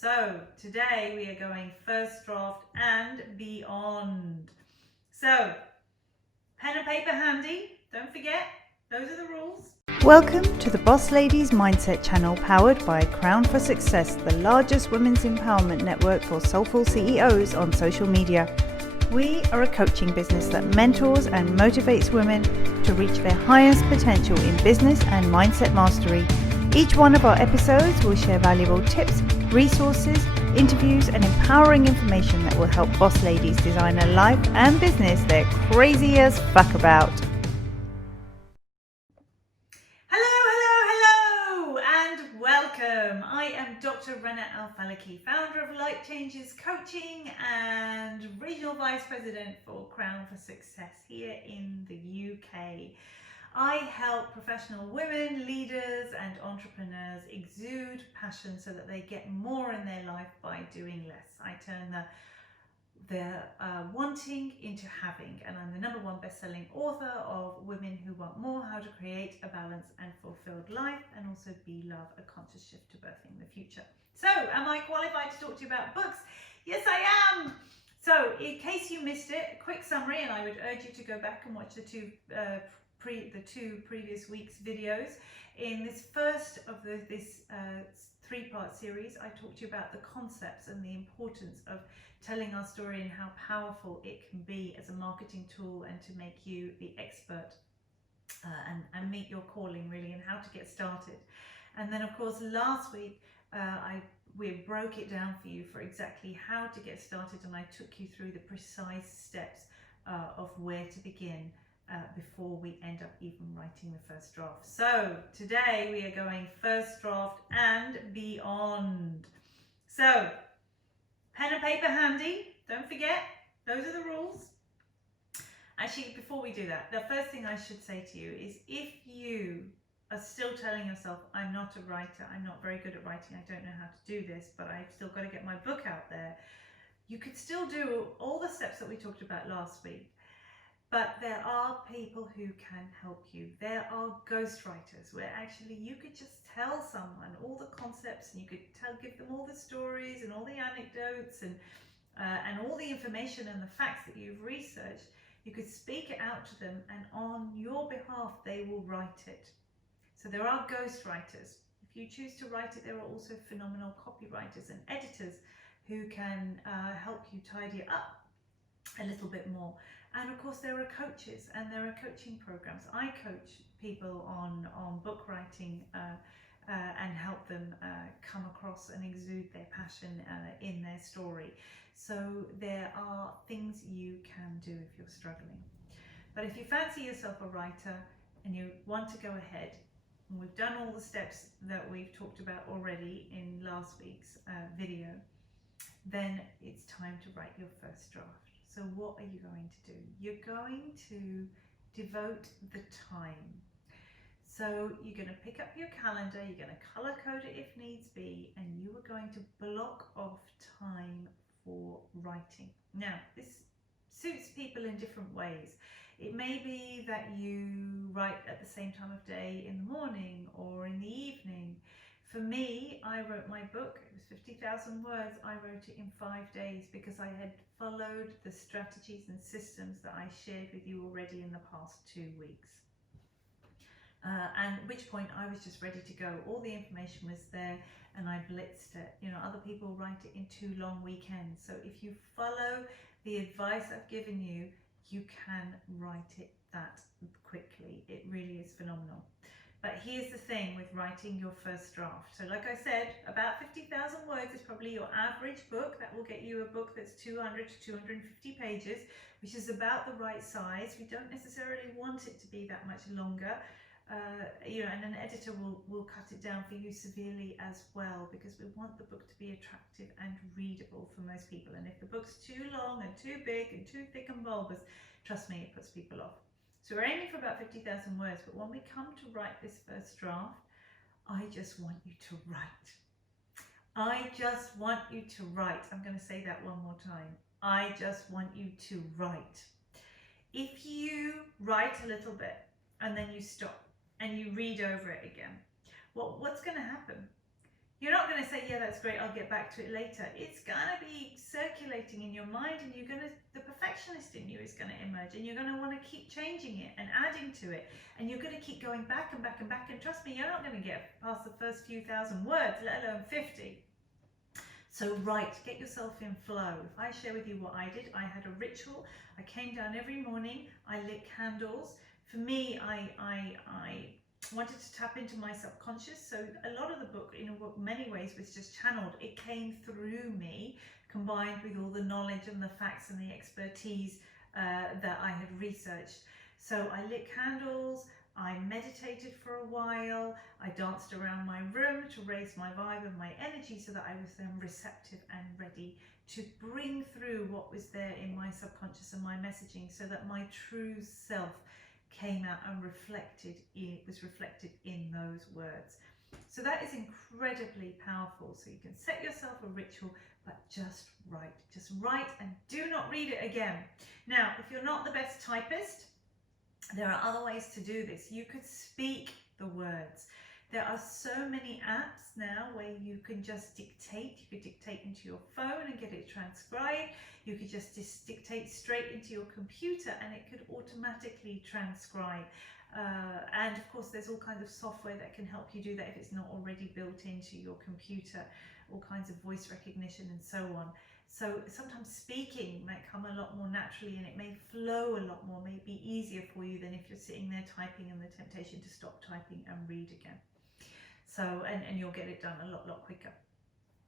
So today we are going first draft and beyond. So pen and paper handy, don't forget, those are the rules. Welcome to the Boss Ladies Mindset channel, powered by Crown for Success, the largest women's empowerment network for soulful CEOs on social media. We are a coaching business that mentors and motivates women to reach their highest potential in business and mindset mastery. Each one of our episodes will share valuable tips, resources, interviews, and empowering information that will help boss ladies design a life and business they're crazy as fuck about. Hello, and welcome. I am Dr. Al-Falaki, founder of Light Changes Coaching and Regional Vice President for Crown for Success here in the UK. I help professional women, leaders and entrepreneurs exude passion so that they get more in their life by doing less. I turn the wanting into having, and I'm the #1 best-selling author of Women Who Want More: How to Create a Balanced and Fulfilled Life, and also Be Love: A Conscious Shift to Birthing the Future. So, am I qualified to talk to you about books? Yes, I am! So, in case you missed it, a quick summary, and I would urge you to go back and watch the two previous week's videos. In this first of this three-part series, I talked to you about the concepts and the importance of telling our story and how powerful it can be as a marketing tool and to make you the expert and meet your calling really, and how to get started. And then of course last week we broke it down for you for exactly how to get started, and I took you through the precise steps of where to begin before we end up even writing the first draft. So today we are going first draft and beyond. So pen and paper handy, don't forget, those are the rules. Actually, before we do that, the first thing I should say to you is, if you are still telling yourself, I'm not a writer, I'm not very good at writing, I don't know how to do this, but I've still got to get my book out there, you could still do all the steps that we talked about last week. But there are people who can help you. There are ghostwriters where actually you could just tell someone all the concepts, and you could give them all the stories and all the anecdotes and all the information and the facts that you've researched. You could speak it out to them, and on your behalf they will write it. So there are ghostwriters. If you choose to write it, there are also phenomenal copywriters and editors who can help you tidy it up a little bit more. And of course there are coaches and there are coaching programs. I coach people on book writing and help them come across and exude their passion in their story. So there are things you can do if you're struggling. But if you fancy yourself a writer and you want to go ahead, and we've done all the steps that we've talked about already in last week's video, then it's time to write your first draft. So what are you going to do? You're going to devote the time. So you're going to pick up your calendar, you're going to color code it if needs be, and you are going to block off time for writing. Now, this suits people in different ways. It may be that you write at the same time of day in the morning or in the evening. For me, I wrote my book, it was 50,000 words, I wrote it in 5 days because I had followed the strategies and systems that I shared with you already in the past 2 weeks. And at which point I was just ready to go. All the information was there and I blitzed it. You know, other people write it in 2 long weekends. So if you follow the advice I've given you, you can write it that quickly. It really is phenomenal. But here's the thing with writing your first draft. So like I said, about 50,000 words is probably your average book. That will get you a book that's 200 to 250 pages, which is about the right size. We don't necessarily want it to be that much longer. You know, and an editor will cut it down for you severely as well, because we want the book to be attractive and readable for most people. And if the book's too long and too big and too thick and bulbous, trust me, it puts people off. So we're aiming for about 50,000 words, but when we come to write this first draft, I just want you to write. I just want you to write. I'm going to say that one more time. I just want you to write. If you write a little bit and then you stop and you read over it again, what's going to happen? You're not going to say, yeah, that's great, I'll get back to it later. It's going to be circulating in your mind, and the perfectionist in you is going to emerge, and you're going to want to keep changing it and adding to it, and you're going to keep going back and back and back, and trust me, you're not going to get past the first few thousand words, let alone 50. So write, get yourself in flow. If I share with you what I did, I had a ritual. I came down every morning, I lit candles. For me, I wanted to tap into my subconscious, so a lot of the book in many ways was just channeled. It came through me, combined with all the knowledge and the facts and the expertise that I had researched. So I lit candles, I meditated for a while, I danced around my room to raise my vibe and my energy so that I was then receptive and ready to bring through what was there in my subconscious and my messaging, so that my true self came out and was reflected in those words. So that is incredibly powerful. So you can set yourself a ritual, but just write and do not read it again. Now, if you're not the best typist, there are other ways to do this. You could speak the words. There are so many apps now where you can just dictate. You could dictate into your phone and get it transcribed. You could just dictate straight into your computer and it could automatically transcribe. And of course, there's all kinds of software that can help you do that if it's not already built into your computer, all kinds of voice recognition and so on. So sometimes speaking might come a lot more naturally, and it may flow a lot more, may be easier for you than if you're sitting there typing and the temptation to stop typing and read again. So, and you'll get it done a lot quicker.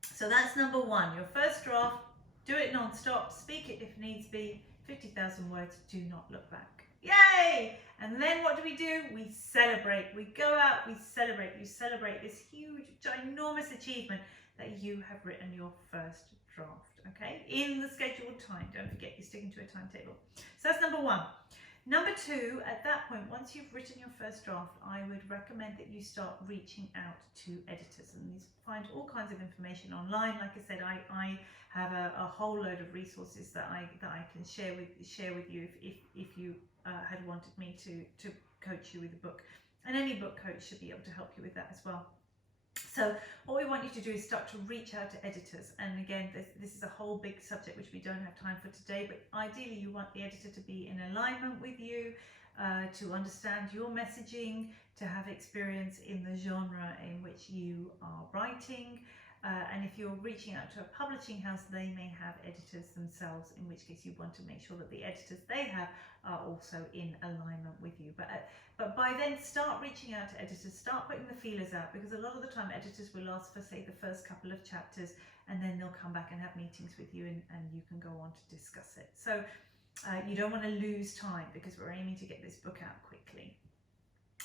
So that's number one, your first draft, do it non-stop, speak it if needs be, 50,000 words, do not look back. Yay! And then what do? We celebrate. We go out, we celebrate. You celebrate this huge, ginormous achievement that you have written your first draft, okay? In the scheduled time. Don't forget, you're sticking to a timetable. So that's number one. Number two, at that point, once you've written your first draft, I would recommend that you start reaching out to editors, and you find all kinds of information online. Like I said, I have a whole load of resources that I can share with you if you had wanted me to coach you with a book, and any book coach should be able to help you with that as well. So what we want you to do is start to reach out to editors, and again, this is a whole big subject which we don't have time for today, but ideally you want the editor to be in alignment with you, to understand your messaging, to have experience in the genre in which you are writing, and if you're reaching out to a publishing house, they may have editors themselves, in which case you want to make sure that the editors they have are also in alignment with you. But by then, start reaching out to editors, start putting the feelers out, because a lot of the time editors will ask for, say, the first couple of chapters, and then they'll come back and have meetings with you, and you can go on to discuss it. So you don't want to lose time, because we're aiming to get this book out quickly.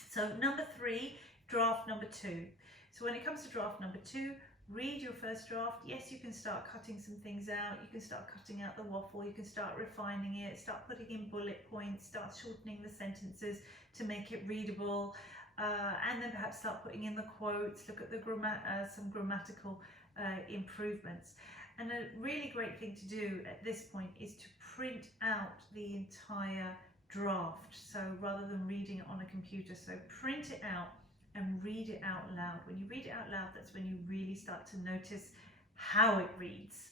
So number three, draft number two. So when it comes to draft number two, read your first draft. Yes, you can start cutting some things out. You can start cutting out the waffle. You can start refining it, start putting in bullet points, start shortening the sentences to make it readable, and then perhaps start putting in the quotes, look at the some grammatical improvements. And a really great thing to do at this point is to print out the entire draft. So rather than reading it on a computer, so print it out and read it out loud. When you read it out loud, that's when you really start to notice how it reads.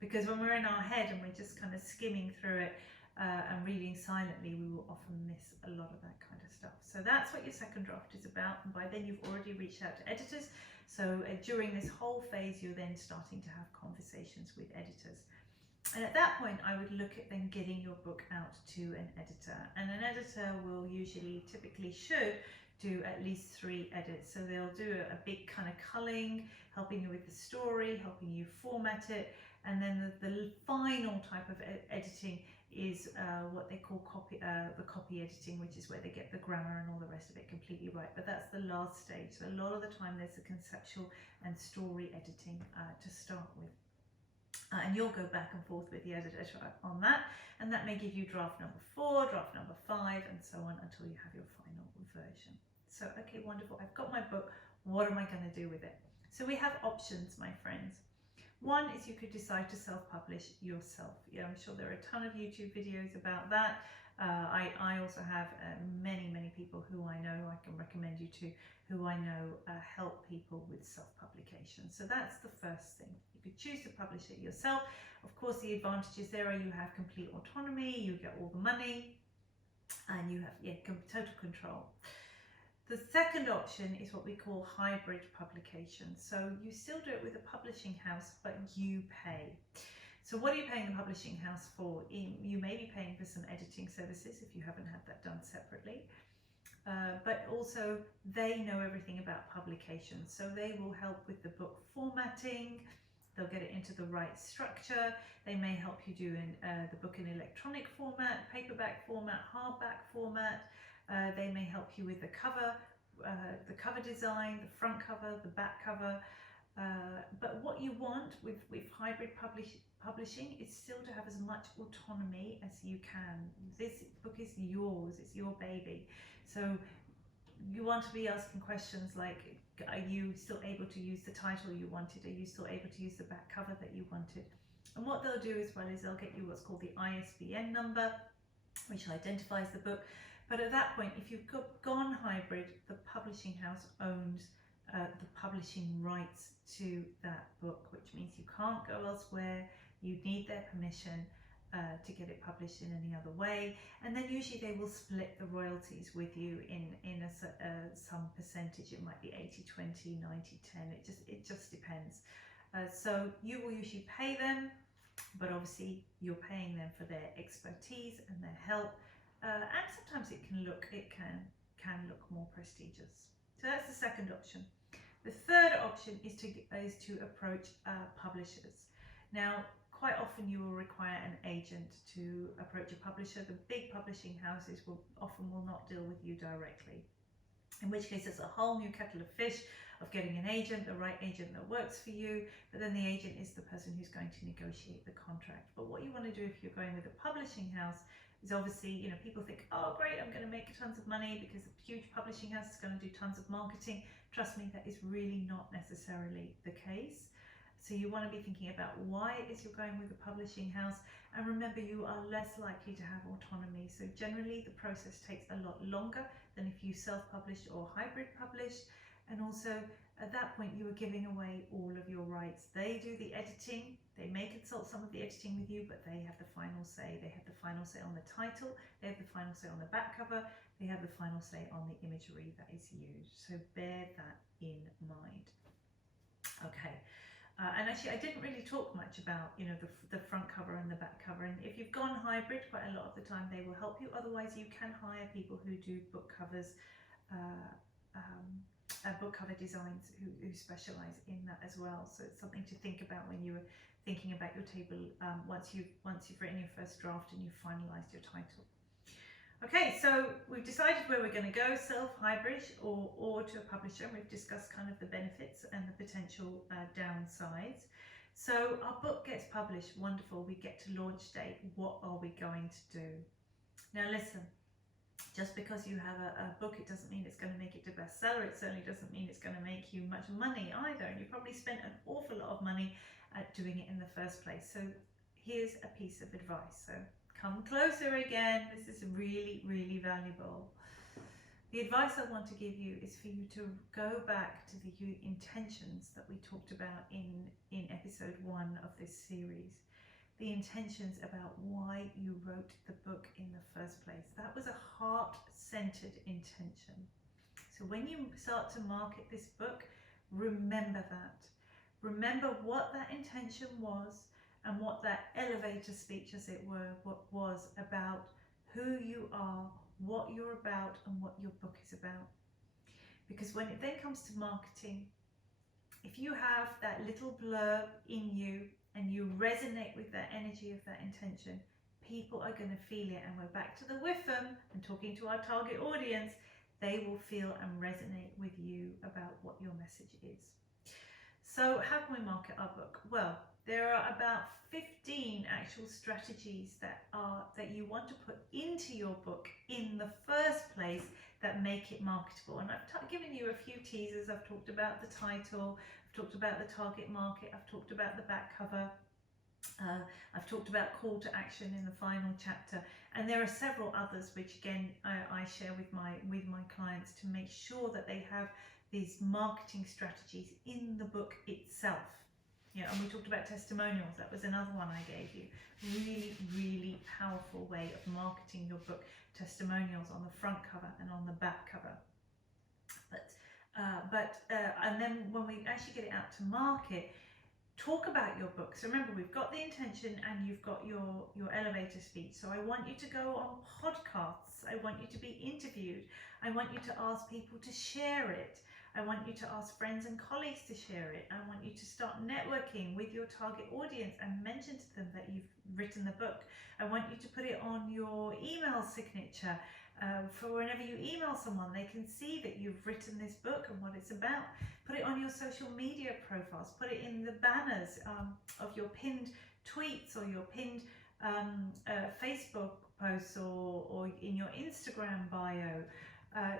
Because when we're in our head and we're just kind of skimming through it and reading silently, we will often miss a lot of that kind of stuff. So that's what your second draft is about. And by then you've already reached out to editors. So during this whole phase, you're then starting to have conversations with editors. And at that point, I would look at then getting your book out to an editor. And an editor will typically should do at least 3 edits. So they'll do a big kind of culling, helping you with the story, helping you format it. And then the final type of editing is what they call the copy editing, which is where they get the grammar and all the rest of it completely right. But that's the last stage. So a lot of the time there's a conceptual and story editing to start with. And you'll go back and forth with the editor on that. And that may give you draft number 4, draft number 5, and so on until you have your final version. So, okay, wonderful. I've got my book. What am I going to do with it? So we have options, my friends. One is you could decide to self-publish yourself. Yeah, I'm sure there are a ton of YouTube videos about that. I also have many people who I know I can recommend you to, who I know help people with self-publication. So that's the first thing. You could choose to publish it yourself. Of course, the advantages there are you have complete autonomy, you get all the money, and you have total control. The second option is what we call hybrid publication. So you still do it with a publishing house, but you pay. So what are you paying the publishing house for? You may be paying for some editing services if you haven't had that done separately. But also they know everything about publication. So they will help with the book formatting. They'll get it into the right structure. They may help you do the book in electronic format, paperback format, hardback format. They may help you with the cover design, the front cover, the back cover. But what you want with hybrid publishing is still to have as much autonomy as you can. This book is yours, it's your baby. So you want to be asking questions like, are you still able to use the title you wanted? Are you still able to use the back cover that you wanted? And what they'll do as well is they'll get you what's called the ISBN number, which identifies the book. But at that point, if you've gone hybrid, the publishing house owns the publishing rights to that book, which means you can't go elsewhere. You need their permission to get it published in any other way. And then usually they will split the royalties with you in some percentage. It might be 80-20, 90-10. It just depends. So you will usually pay them, but obviously you're paying them for their expertise and their help. And sometimes it can look look more prestigious. So that's the second option. The third option is to approach publishers. Now, quite often you will require an agent to approach a publisher. The big publishing houses will not deal with you directly. In which case, it's a whole new kettle of fish of getting an agent, the right agent that works for you. But then the agent is the person who's going to negotiate the contract. But what you want to do if you're going with a publishing house is obviously, people think, oh great, I'm going to make tons of money because a huge publishing house is going to do tons of marketing. Trust me, that is really not necessarily the case. So you want to be thinking about why it is you're going with a publishing house, and remember you are less likely to have autonomy. So generally the process takes a lot longer than if you self-published or hybrid published, and also at that point you are giving away all of your rights. They do the editing. They may consult some of the editing with you, but they have the final say. They have the final say on the title, they have the final say on the back cover, they have the final say on the imagery that is used. So bear that in mind. Okay, and actually I didn't really talk much about the front cover and the back cover. And if you've gone hybrid, quite a lot of the time they will help you. Otherwise you can hire people who do book covers, book cover designs who specialize in that as well. So it's something to think about when you were thinking about your table once you've written your first draft and you've finalized your title. Okay, so we've decided where we're going to go, self, hybrid, or to a publisher. And we've discussed kind of the benefits and the potential downsides. So our book gets published, wonderful, we get to launch date. What are we going to do? Now listen, just because you have a book, it doesn't mean it's going to make it to bestseller. It certainly doesn't mean it's going to make you much money either. And you probably spent an awful lot of money at doing it in the first place. So here's a piece of advice. So come closer again. This is really, really valuable. The advice I want to give you is for you to go back to the intentions that we talked about in episode 1 of this series. The intentions about why you wrote the book in the first place. That was a heart-centered intention. So when you start to market this book, remember that. Remember what that intention was and what that elevator speech, as it were, was about who you are, what you're about, and what your book is about. Because when it then comes to marketing, if you have that little blurb in you and you resonate with that energy of that intention, people are going to feel it. And we're back to the WIFM and talking to our target audience. They will feel and resonate with you about what your message is. So how can we market our book? Well, there are about 15 actual strategies that you want to put into your book in the first place that make it marketable. And I've given you a few teasers. I've talked about the title, I've talked about the target market, I've talked about the back cover, I've talked about call to action in the final chapter, and there are several others which again I share with my clients to make sure that they have these marketing strategies in the book itself. Yeah, and we talked about testimonials. That was another one I gave you. Really, really powerful way of marketing your book. Testimonials on the front cover and on the back cover. And then when we actually get it out to market, talk about your book. So remember, we've got the intention and you've got your elevator speech. So I want you to go on podcasts. I want you to be interviewed. I want you to ask people to share it. I want you to ask friends and colleagues to share it. I want you to start networking with your target audience and mention to them that you've written the book. I want you to put it on your email signature. For whenever you email someone, they can see that you've written this book and what it's about. Put it on your social media profiles. Put it in the banners of your pinned tweets or your pinned Facebook posts or in your Instagram bio.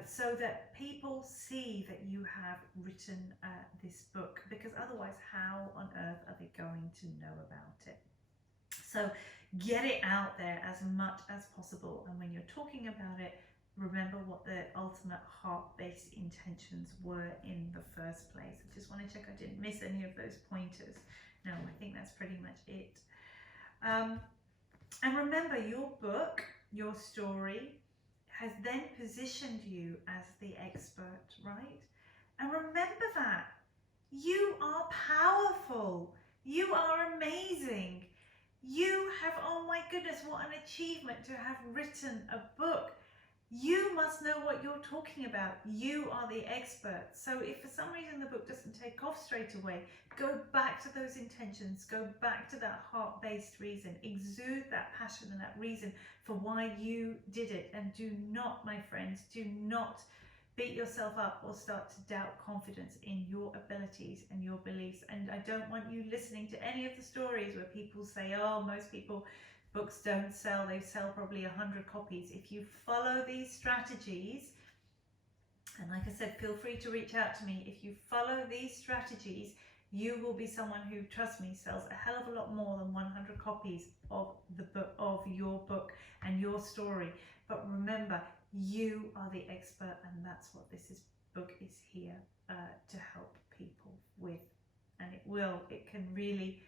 So that people see that you have written this book, because otherwise how on earth are they going to know about it? So get it out there as much as possible, and when you're talking about it, remember what the ultimate heart-based intentions were in the first place. I just want to check I didn't miss any of those pointers. No, I think that's pretty much it. And remember, your book, your story, has then positioned you as the expert, right? And remember that you are powerful. You are amazing. You have, oh my goodness, what an achievement to have written a book. You must know what you're talking about. You are the expert. So if for some reason the book doesn't take off straight away, go back to those intentions, go back to that heart-based reason, exude that passion and that reason for why you did it. And do not, my friends, do not beat yourself up or start to doubt confidence in your abilities and your beliefs. And I don't want you listening to any of the stories where people say, oh, most people, books don't sell, they sell probably 100 copies. If you follow these strategies, and like I said, feel free to reach out to me. If you follow these strategies, you will be someone who, trust me, sells a hell of a lot more than 100 copies of the book, of your book and your story. But remember, you are the expert, and that's what book is here to help people with. And it can really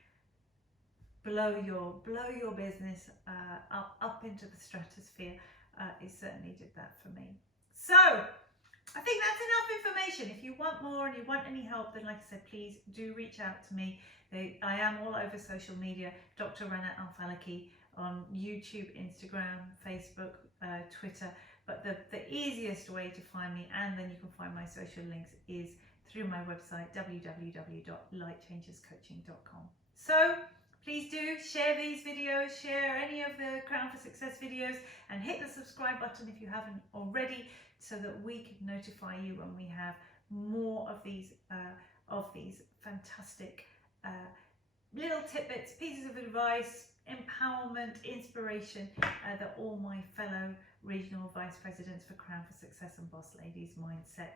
blow your business up into the stratosphere. It certainly did that for me. So I think that's enough information. If you want more and you want any help, then like I said, please do reach out to me. I am all over social media, Dr. Rana Al-Falaki, on YouTube, Instagram, Facebook, Twitter. But the easiest way to find me, and then you can find my social links, is through my website, www.lightchangerscoaching.com. So please do share these videos, share any of the Crown for Success videos, and hit the subscribe button if you haven't already, so that we can notify you when we have more of these fantastic little tidbits, pieces of advice, empowerment, inspiration that all my fellow regional vice presidents for Crown for Success and Boss Ladies Mindset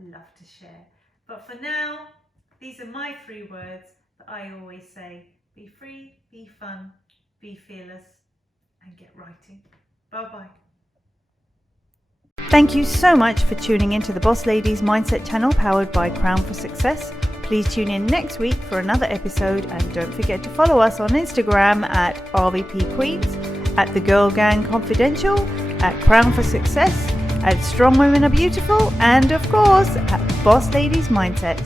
love to share. But for now, these are my 3 words that I always say: be free, be fun, be fearless, and get writing. Bye-bye. Thank you so much for tuning into the Boss Ladies Mindset channel powered by Crown for Success. Please tune in next week for another episode, and don't forget to follow us on Instagram at RVP Queens, at The Girl Gang Confidential, at Crown for Success, at Strong Women Are Beautiful, and of course at Boss Ladies Mindset.